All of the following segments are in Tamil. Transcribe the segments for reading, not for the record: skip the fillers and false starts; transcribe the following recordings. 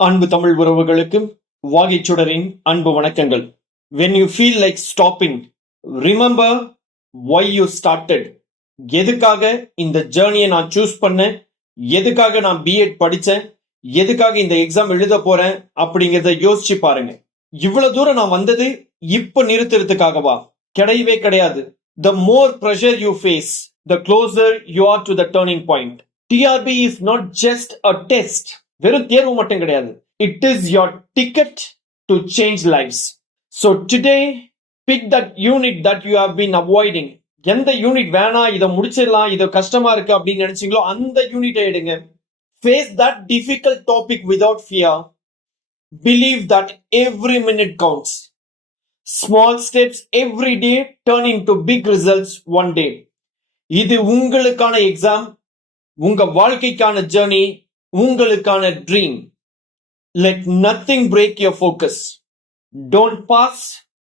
அன்பு தமிழ் உறவுகளுக்கு வாகைச்சுடரின் அன்பு வணக்கங்கள். When you feel like stopping, remember why you started. எதுக்காக இந்த ஜேர்னியை நான் சூஸ் பண்ணேன், எதுக்காக நான் பிஎட் படித்தேன், எதுக்காக இந்த எக்ஸாம் எழுத போறேன் அப்படிங்கிறத யோசிச்சு பாருங்க. இவ்வளவு தூரம் நான் வந்தது இப்ப நிறுத்துறதுக்காகவா? கிடையவே கிடையாது. The more pressure you face, the closer you are to the turning point. TRB is not just a test. வெறும் தேர்வு மட்டும் கிடையாது. It is your ticket to change lives. So today, pick that unit that you have been avoiding. எந்த யூனிட் வேணாம், இதை முடிச்சிடலாம், இது கஷ்டமா இருக்கு அப்படின்னு நினைச்சீங்களோ அந்த யூனிட்டை எடுங்க. Face that difficult topic without fear. Believe that every minute counts. Small steps every day turn into big results one day. இது உங்களுக்கான எக்ஸாம், உங்க வாழ்க்கைக்கான ஜர்னி, உங்களுக்கான dream. Let nothing break your focus. Don't pass,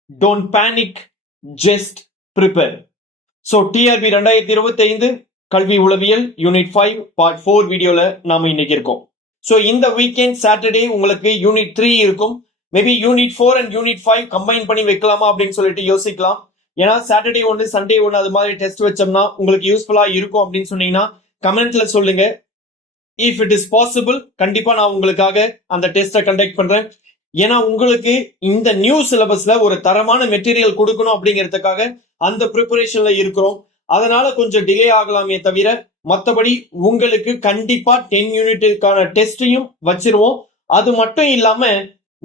don't panic, just prepare. So TRB 2025 கல்வி உளவியல் யூனிட் 5 பார்ட் 4 வீடியோல நாம இன்னைக்கு இருக்கோம். So இந்த வீக்கெண்ட் சாட்டர்டே உங்களுக்கு யூனிட் 3 இருக்கும். Maybe unit 4 and unit 5 combine பண்ணி வைக்கலாமா அப்படின்னு சொல்லிட்டு யோசிக்கலாம். ஏன்னா சாட்டர்டே ஒன்று சண்டே ஒன்று அது மாதிரி டெஸ்ட் வச்சோம்னா உங்களுக்கு யூஸ்ஃபுல்லா இருக்கும் அப்படின்னு சொன்னீங்கன்னா கமெண்ட்ல சொல்லுங்க. இஃப் இட் இஸ் பாசிபிள் கண்டிப்பா நான் உங்களுக்காக அந்த டெஸ்ட்டை கண்டக்ட் பண்றேன். ஏன்னா உங்களுக்கு இந்த நியூ சிலபஸ்ல ஒரு தரமான மெட்டீரியல் கொடுக்கணும் அப்படிங்கிறதுக்காக அந்த ப்ரிப்பரேஷன்ல இருக்கிறோம். அதனால கொஞ்சம் டிலே ஆகலாமே தவிர மற்றபடி உங்களுக்கு கண்டிப்பா 10 யூனிட்டுக்கான டெஸ்டையும் வச்சிருவோம். அது மட்டும் இல்லாம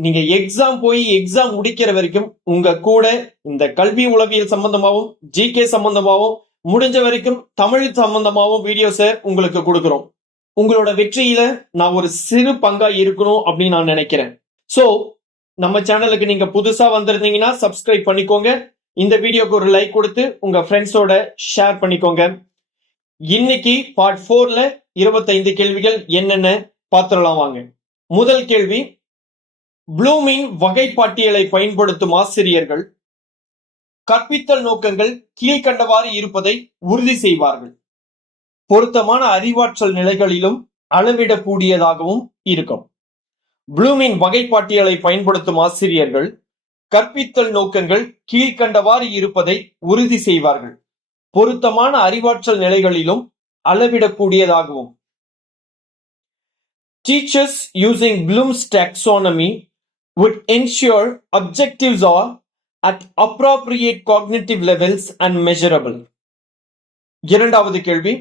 நீங்க எக்ஸாம் போய் எக்ஸாம் முடிக்கிற வரைக்கும் உங்க கூட இந்த கல்வி உளவியல் சம்பந்தமாகவும் ஜிகே சம்பந்தமாகவும் முடிஞ்ச வரைக்கும் தமிழ் சம்பந்தமாகவும் வீடியோஸை உங்களுக்கு கொடுக்குறோம். உங்களோட வெற்றியில நான் ஒரு சிறு பங்கா இருக்கணும் அப்படின்னு நான் நினைக்கிறேன். சோ நம்ம சேனலுக்கு நீங்க புதுசா வந்திருந்தீங்கன்னா சப்ஸ்கிரைப் பண்ணிக்கோங்க. இந்த வீடியோக்கு ஒரு லைக் கொடுத்து உங்க ஃப்ரெண்ட்ஸோட ஷேர் பண்ணிக்கோங்க. இன்னைக்கு பார்ட் 4ல 25 கேள்விகள் என்னென்ன பார்த்துடலாம் வாங்க. முதல் கேள்வி, ப்ளூமின் வகைப்பாட்டியலை பயன்படுத்தும் ஆசிரியர்கள் கற்பித்தல் நோக்கங்கள் கீழ்கண்டவாறு இருப்பதை உறுதி செய்வார்கள். பொருத்தமான அறிவாற்றல் நிலைகளிலும் அளவிடக்கூடியதாகவும் இருக்கும். ப்ளூமின் வகைப்பாட்டியலை பயன்படுத்தும் ஆசிரியர்கள் கற்பித்தல் நோக்கங்கள் கீழ்கண்டவாறு இருப்பதை உறுதி செய்வார்கள். பொருத்தமான அறிவாற்றல் நிலைகளிலும் அளவிடக்கூடியதாகவும். Teachers using Bloom's taxonomy would ensure objectives are at appropriate cognitive levels and measurable. இரண்டாவது கேள்வி,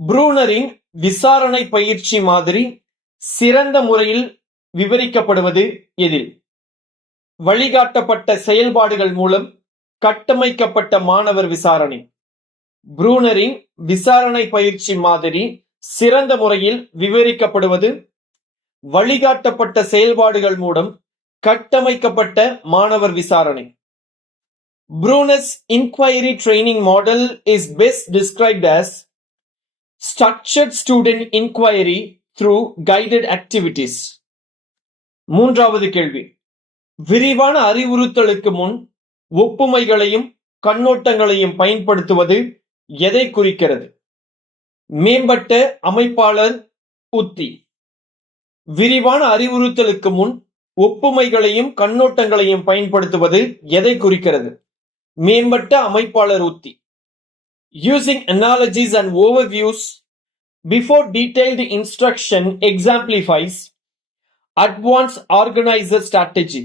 ப்ரூனரின் விசாரணை பயிற்சி மாதிரி சிறந்த முறையில் விவரிக்கப்படுவது எதில்? வழிகாட்டப்பட்ட செயல்பாடுகள் மூலம் கட்டமைக்கப்பட்ட மாணவர் விசாரணை. ப்ரூனரின் விசாரணை பயிற்சி மாதிரி சிறந்த முறையில் விவரிக்கப்படுவது வழிகாட்டப்பட்ட செயல்பாடுகள் மூலம் கட்டமைக்கப்பட்ட மாணவர் விசாரணை. Bruner's inquiry training model is best described as structured student inquiry through guided activities. மூன்றாவது கேள்வி, விரிவான அறிவுறுத்தலுக்கு முன் ஒப்புமைகளையும் கண்ணோட்டங்களையும் பயன்படுத்துவது எதை குறிக்கிறது? மேம்பட்ட அமைப்பாளர் உத்தி. விரிவான அறிவுறுத்தலுக்கு முன் ஒப்புமைகளையும் கண்ணோட்டங்களையும் பயன்படுத்துவது எதை குறிக்கிறது? மேம்பட்ட அமைப்பாளர் உத்தி. Using analogies and overviews before detailed instruction exemplifies advanced organizer strategy.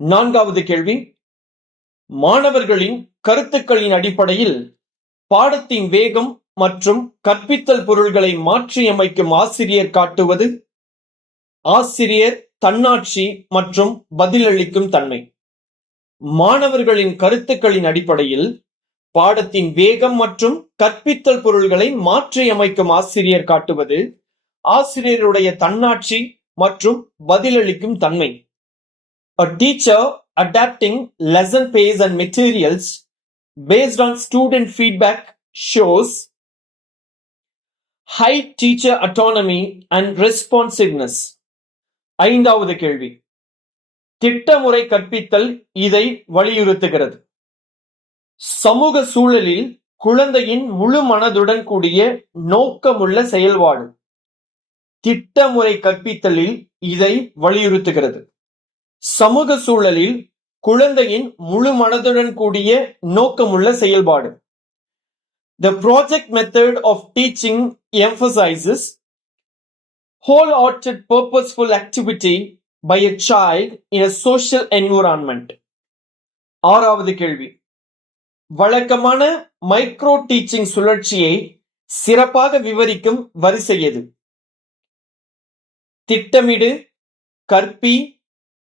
நான்காவது கேள்வி, மாணவர்களின் கருத்துக்களின் அடிப்படையில் பாடத்தின் வேகம் மற்றும் கற்பித்தல் பொருள்களை மாற்றியமைக்கும் ஆசிரியர் காட்டுவது ஆசிரியர் தன்னாட்சி மற்றும் பதிலளிக்கும் தன்மை. மாணவர்களின் கருத்துக்களின் அடிப்படையில் பாடத்தின் வேகம் மற்றும் கற்பித்தல் பொருள்களை மாற்றியமைக்கும் ஆசிரியர் காட்டுவது ஆசிரியருடைய தன்னாட்சி மற்றும் பதிலளிக்கும் தன்மை. A teacher adapting lesson pace and materials based on student feedback shows high teacher autonomy and responsiveness. ஐந்தாவது கேள்வி, திட்டமுறை கற்பித்தல் இதை வலியுறுத்துகிறது. சமூக சூழலில் குழந்தையின் முழு மனதுடன் கூடிய நோக்கமுள்ள செயல்பாடு. திட்டமுறை கற்பித்தலில் இதை வலியுறுத்துகிறது. சமூக சூழலில் குழந்தையின் முழு மனதுடன் கூடிய நோக்கமுள்ள செயல்பாடு. The project method of teaching emphasizes wholehearted purposeful activity by a child in a social environment. ஆறாவது கேள்வி, வழக்கமான மைக்ரோ டீச்சிங் சுழற்சியை சிறப்பாக விவரிக்கும் வரிசை எது? திட்டமிடு, கற்பி,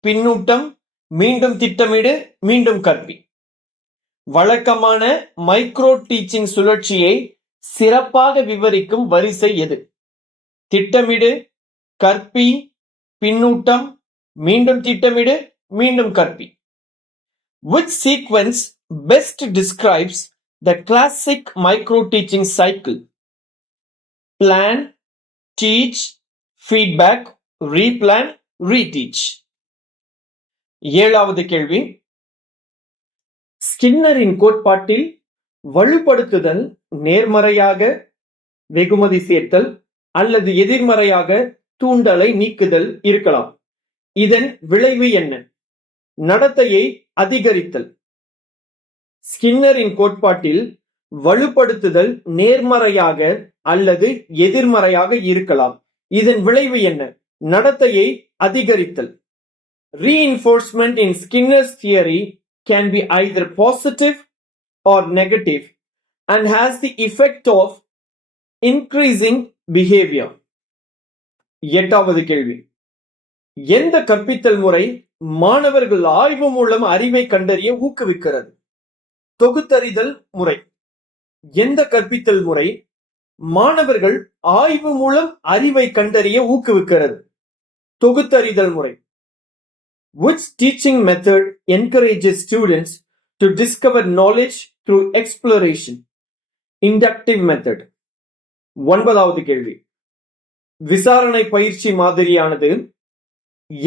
பின்னூட்டம், மீண்டும் திட்டமிடு, மீண்டும் கற்பி. வழக்கமான மைக்ரோ டீச்சிங் சுழற்சியை சிறப்பாக விவரிக்கும் வரிசை எது? திட்டமிடு, கற்பி, பின்னூட்டம், மீண்டும் திட்டமிடு, மீண்டும் கற்பி. Which sequence best describes the classic micro teaching cycle? Plan, teach, feedback, replan, reteach. ஏழாவது கேள்வி, ஸ்கின்னரின் கோட்பாட்டில் வலுப்படுத்துதல் நேர்மறையாக வெகுமதி சேர்த்தல் அல்லது எதிர்மறையாக தூண்டலை நீக்குதல் இருக்கலாம். இதன் விளைவு என்ன? நடத்தையை அதிகரித்தல். ஸ்கின்னரின் கோட்பாட்டில் வலுப்படுத்துதல் நேர்மறையாக அல்லது எதிர்மறையாக இருக்கலாம். இதன் விளைவு என்ன? நடத்தையை அதிகரித்தல். Reinforcement in Skinner's theory can be either positive or negative and has the effect of increasing behavior. எட்டாவது கேள்வி, எந்த கற்பித்தல் முறை மாணவர்கள் ஆய்வு மூலம் அறிவை கண்டறிய ஊக்குவிக்கிறது? தொகுத்தறிதல் முறை. எந்த கற்பித்தல் முறை மாணவர்கள் ஆய்வு மூலம் அறிவை கண்டறிய ஊக்குவிக்கிறது? தொகுத்தறிதல் முறை. Which teaching method encourages students to discover knowledge through exploration? Inductive method. ஒன்பதாவது கேள்வி, விசாரணை பயிற்சி மாதிரியானது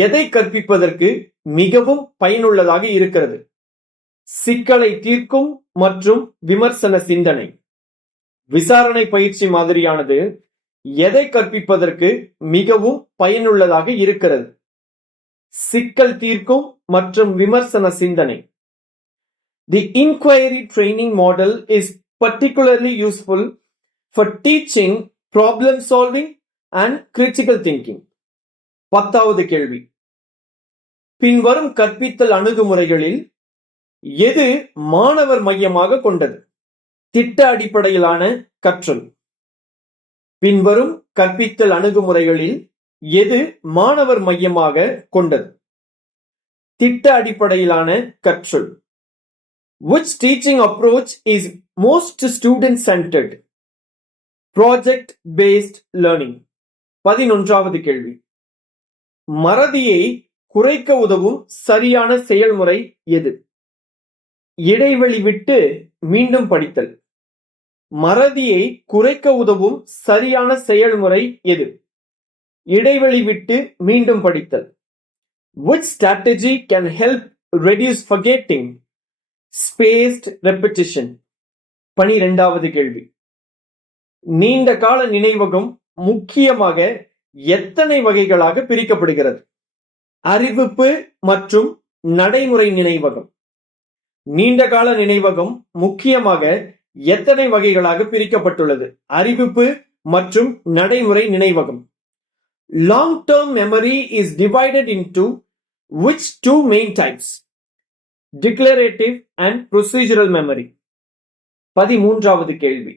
எதை கற்பிப்பதற்கு மிகவும் பயனுள்ளதாக இருக்கிறது? சிக்கலை தீர்க்கும் மற்றும் விமர்சன சிந்தனை. விசாரணை பயிற்சி மாதிரியானது எதை கற்பிப்பதற்கு மிகவும் பயனுள்ளதாக இருக்கிறது? சிக்கல் தீர்க்கும் மற்றும் விமர்சன சிந்தனை. The inquiry training model is particularly useful for teaching problem solving and critical thinking. பத்தாவது கேள்வி, பின்வரும் கற்பித்தல் அணுகுமுறைகளில் எது மாணவர் மையமாக கொண்டது? திட்ட அடிப்படையிலான கற்றல். பின்வரும் கற்பித்தல் அணுகுமுறைகளில் எது மாணவர் மையமாக கொண்டது? திட்ட அடிப்படையிலான கற்றல். Which teaching approach is most student centered? Project based learning. 11வது கேள்வி, மறதியை குறைக்க உதவும் சரியான செயல்முறை எது? இடைவெளி விட்டு மீண்டும் படித்தல். மறதியை குறைக்க உதவும் சரியான செயல்முறை எது? இடைவெளி விட்டு மீண்டும் படித்தல். Which strategy can help reduce forgetting? Spaced repetition. 12வது கேள்வி, நீண்ட கால நினைவகம் முக்கியமாக எத்தனை வகைகளாக பிரிக்கப்படுகிறது? அறிவிப்பு மற்றும் நடைமுறை நினைவகம். நீண்ட கால நினைவகம் முக்கியமாக எத்தனை வகைகளாக பிரிக்கப்பட்டுள்ளது? அறிவிப்பு மற்றும் நடைமுறை நினைவகம். Long-term memory is divided into which two main types? Declarative and procedural memory. 13வது கேள்வி,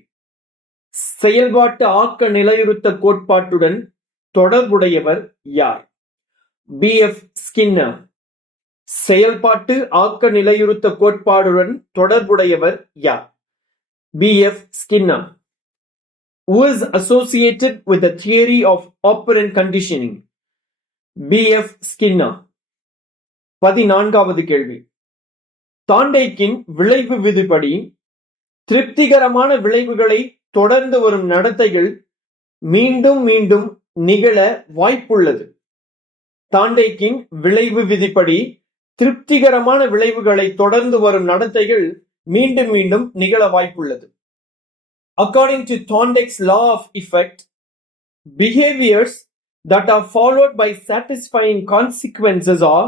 செயல்பாட்டு ஆக்க நிலையுறுத்த கோட்பாட்டுடன் தொடர்புடையவர் யார்? B.F. Skinner. செயல்பாட்டு ஆக்க நிலையுறுத்த கோட்பாடுடன் தொடர்புடையவர் யார்? B.F. Skinner. Who is associated with the theory of operant conditioning? B.F. Skinner. 14வது கேள்வி, தாண்டைக்கின் விளைவு விதிப்படி திருப்திகரமான விளைவுகளை தொடர்ந்து வரும் நடத்தைகள் மீண்டும் மீண்டும் நிகழ வாய்ப்புள்ளது. தாண்டைக்கின் விளைவு விதிப்படி திருப்திகரமான விளைவுகளை தொடர்ந்து வரும் நடத்தைகள் மீண்டும் மீண்டும் நிகழ வாய்ப்புள்ளது. According to Thorndike's law of effect, behaviors that are followed by satisfying consequences are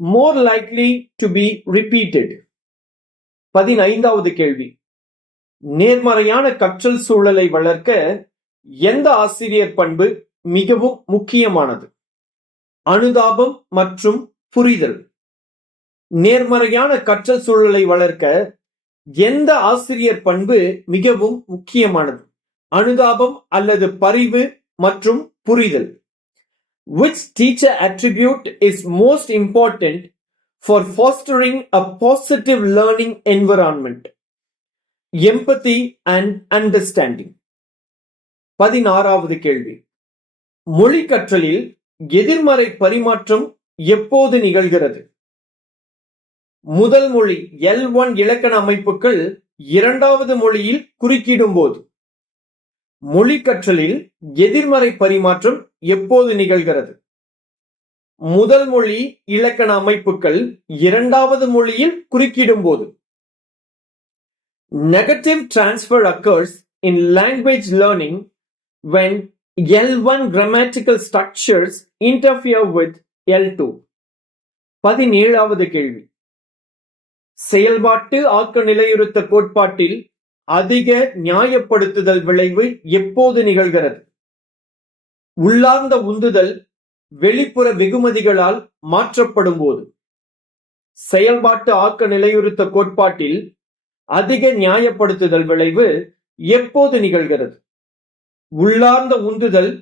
more likely to be repeated. 15வது கேள்வி. நேர்மறையான கற்றல் சூழலை வளர்க்க எந்த ஆசிரியர் பண்பு மிகவும் முக்கியமானது? அனுதாபம் மற்றும் புரிதல். நேர்மறையான கற்றல் சூழலை வளர்க்க எந்த ஆசிரியர் பண்பு மிகவும் முக்கியமானது? அனுதாபம் அல்லது பரிவு மற்றும் புரிதல். Which teacher attribute is most important for fostering a positive learning environment? Empathy and understanding. 16வது கேள்வி. மொழி கற்றலில் எதிர்மறை பரிமாற்றம் எப்போது நிகழ்கிறது? முதல் மொழி L1 இலக்கண அமைப்புகள் இரண்டாவது மொழியில் குறுக்கிடும்போது. மொழி கற்றலில் எதிர்மறை பரிமாற்றம் எப்போது நிகழ்கிறது? முதல் மொழி இலக்கண அமைப்புகள் இரண்டாவது மொழியில் குறுக்கிடும்போது. Negative transfer occurs in language learning when L1 grammatical structures interfere with L2. 17வது கேள்வி. செயல்பாட்டு ஆக்க நிலையுறுத்த கோட்பாட்டில் அதிக நியாயப்படுத்துதல் விளைவு எப்போது நிகழ்கிறது? உள்ளார்ந்த உந்துதல் வெளிப்புற வெகுமதிகளால் மாற்றப்படும் போது. செயல்பாட்டு ஆக்க நிலையுறுத்த கோட்பாட்டில் அதிக நியாயப்படுத்துதல் விளைவு எப்போது நிகழ்கிறது? உள்ளார்ந்த உந்துதல்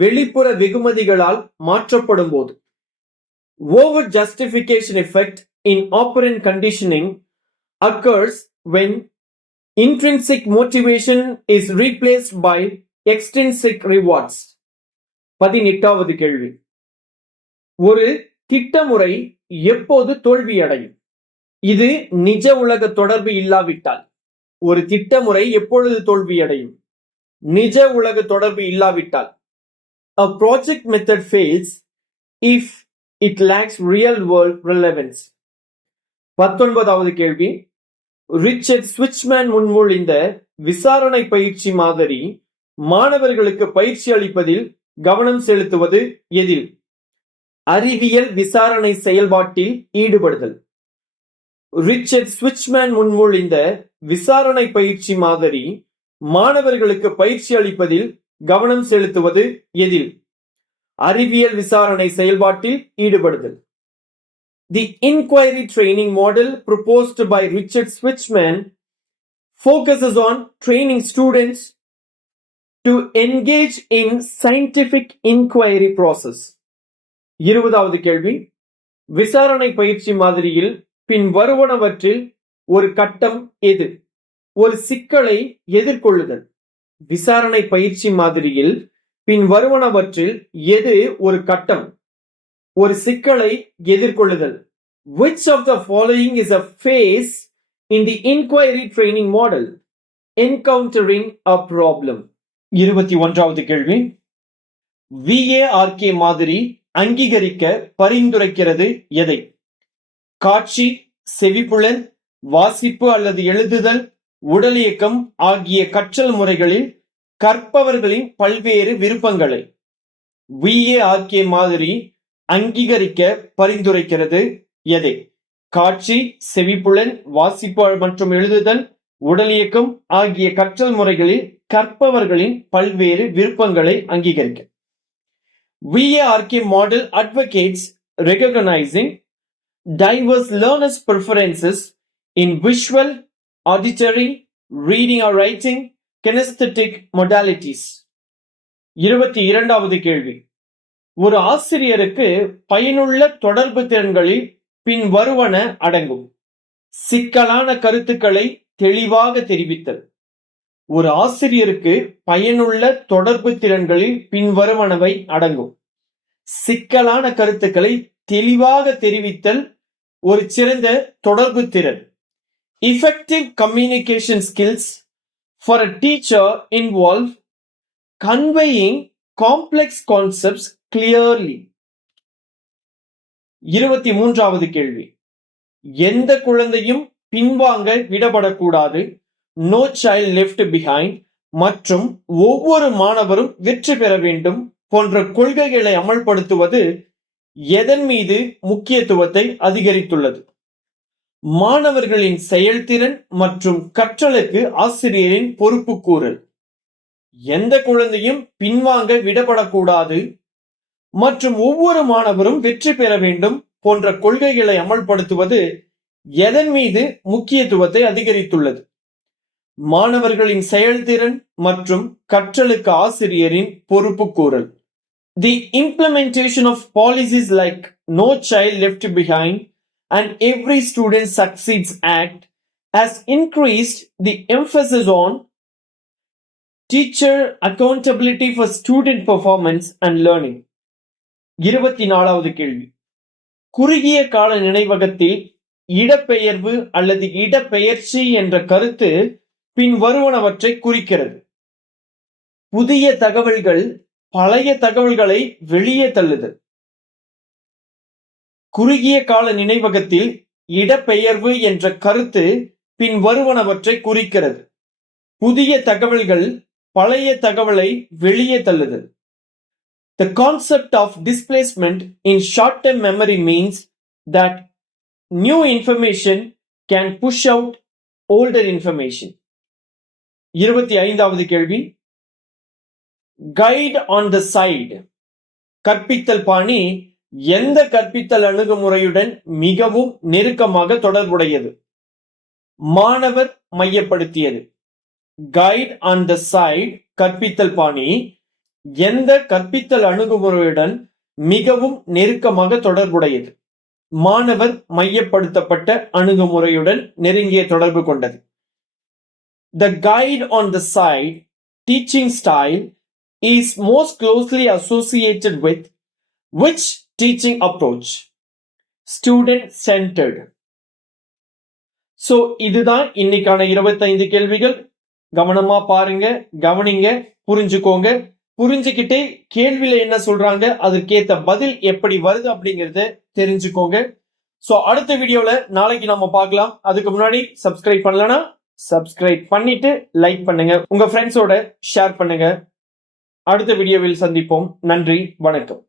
வெளிப்புற வெகுமதிகளால் மாற்றப்படும் போது. Over justification effect in operant conditioning occurs when intrinsic motivation is replaced by extrinsic rewards. 18வது கேள்வி. ஒரு திட்டமுறை எப்போது தோல்வியடையும்? இது நிஜ உலக தொடர்பு இல்லாவிட்டால். ஒரு திட்டமுறை எப்பொழுது தோல்வியடையும்? நிஜ உலக தொடர்பு இல்லாவிட்டால். A project method fails if it lacks real world relevance. 19வது கேள்வி. ரிச்சர்ட் ஸ்விட்ச்மேன் முன்மொழிந்த விசாரணை பயிற்சி மாதிரி மாணவர்களுக்கு பயிற்சி அளிப்பதில் கவனம் செலுத்துவது எதில்? அறிவியல் விசாரணை செயல்பாட்டில் ஈடுபடுதல். ரிச்சர்ட் ஸ்விட்ச்மேன் முன்மொழிந்த விசாரணை பயிற்சி மாதிரி மாணவர்களுக்கு பயிற்சி அளிப்பதில் கவனம் செலுத்துவது எதில்? அறிவியல் விசாரணை செயல்பாட்டில் ஈடுபடுதல். The inquiry training model proposed by Richard Switchman focuses on training students to engage in scientific inquiry process. 20வது கேள்வி. விசாரணை பயிற்சி மாதிரியில் பின் வருவனவற்றில் ஒரு கட்டம் எது? ஒரு சிக்கலை எதிர்கொள்ளுதல். விசாரணை பயிற்சி மாதிரியில் பின் வருவனவற்றில் எது ஒரு கட்டம்? ஒரு சிக்கலை எதிர்கொள்ளுதல். Which of the following is a phase in the inquiry training model? Encountering a problem. 21வது கேள்வி. VARK மாதிரி அங்கீகரிக்க பரிந்துரைக்கிறது எதை? காட்சி, செவிப்புலன், வாசிப்பு அல்லது எழுதுதல், உடலியக்கம் ஆகிய கற்றல் முறைகளில் கற்பவர்களின் பல்வேறு விருப்பங்களை. VARK மாதிரி அங்கீகரிக்க பரிந்துரைக்கிறது எதை? காட்சி, செவிப்புலன், வாசிப்பு மற்றும் எழுதுதல், உடலியக்கம் ஆகிய கற்றல் முறைகளில் கற்பவர்களின் பல்வேறு விருப்பங்களை அங்கீகரிக்க. VARK model advocates recognizing diverse learners' preferences in visual, auditory, reading or writing, kinesthetic modalities. 22வது கேள்வி. ஒரு ஆசிரியருக்கு பயனுள்ள தொடர்பு திறன்களில் பின் வருவன அடங்கும். சிக்கலான கருத்துக்களை தெளிவாக தெரிவித்தல். ஒரு ஆசிரியருக்கு பயனுள்ள தொடர்பு திறன்களில் பின்வருவனவை அடங்கும். சிக்கலான கருத்துக்களை தெளிவாக தெரிவித்தல் ஒரு சிறந்த தொடர்பு திறன். Effective communication skills for a teacher involve conveying complex concepts clearly. 23வது கேள்வி. எந்த குழந்தையும் பின்வாங்க விடப்படக்கூடாது, no child left behind மற்றும் ஒவ்வொரு மாணவரும் வெற்றி பெற வேண்டும் போன்ற கொள்கைகளை அமல்படுத்துவது எதன் மீது முக்கியத்துவத்தை அதிகரித்துள்ளது? மாணவர்களின் செயல்திறன் மற்றும் கற்றலுக்கு ஆசிரியரின் பொறுப்புக்கூறல். எந்த குழந்தையும் பின்வாங்க விடப்படக்கூடாது மற்றும் ஒவ்வொரு மாணவரும் வெற்றி பெற வேண்டும் போன்ற கொள்கைகளை அமல்படுத்துவது எதன் மீது முக்கியத்துவத்தை அதிகரித்துள்ளது? மாணவர்களின் செயல்திறன் மற்றும் கற்றலுக்கு ஆசிரியரின் பொறுப்புக்கூறல். The implementation of policies like No Child Left Behind and Every Student Succeeds Act has increased the emphasis on teacher accountability for student performance and learning. 24வது கேள்வி. குறுகிய கால நினைவகத்தில் இடப்பெயர்வு அல்லது இடப்பெயர்ச்சி என்ற கருத்து பின் வருவனவற்றை குறிக்கிறது. புதிய தகவல்கள் பழைய தகவல்களை வெளியே தள்ளுதல். குறுகிய கால நினைவகத்தில் இடப்பெயர்வு என்ற கருத்து பின் வருவனவற்றை குறிக்கிறது. புதிய தகவல்கள் பழைய தகவலை வெளியே தள்ளுதல். The concept of displacement in short-term memory means that new information can push out older information. 25வது கேள்வி. கைட் ஆன் த சைடு கற்பித்தல் பாணி எந்த கற்பித்தல் அணுகுமுறையுடன் மிகவும் நெருக்கமாக தொடர்புடையது? மாணவர் மையப்படுத்தியது. கைட் ஆன் த சைடு கற்பித்தல் பாணி எந்த கற்பித்தல் அணுகுமுறையுடன் மிகவும் நெருக்கமாக தொடர்புடையது? மாணவர் மையப்படுத்தப்பட்ட அணுகுமுறையுடன் நெருங்கிய தொடர்பு கொண்டது. The guide on the side teaching style is most closely associated with which teaching approach? Student centered. So இதுதான் இன்னைக்கான 25 கேள்விகள். கவனமா பாருங்க, கவனிங்க, புரிஞ்சுக்கோங்க. புரிஞ்சுக்கிட்டே கேள்வியில என்ன சொல்றாங்க அதற்கேத்த பதில் எப்படி வருது அப்படிங்கறத தெரிஞ்சுக்கோங்க. சோ அடுத்த வீடியோல நாளைக்கு நம்ம பார்க்கலாம். அதுக்கு முன்னாடி சப்ஸ்கிரைப் பண்ணலனா சப்ஸ்கிரைப் பண்ணிட்டு லைக் பண்ணுங்க, உங்க ஃப்ரெண்ட்ஸோட ஷேர் பண்ணுங்க. அடுத்த வீடியோவில் சந்திப்போம். நன்றி, வணக்கம்.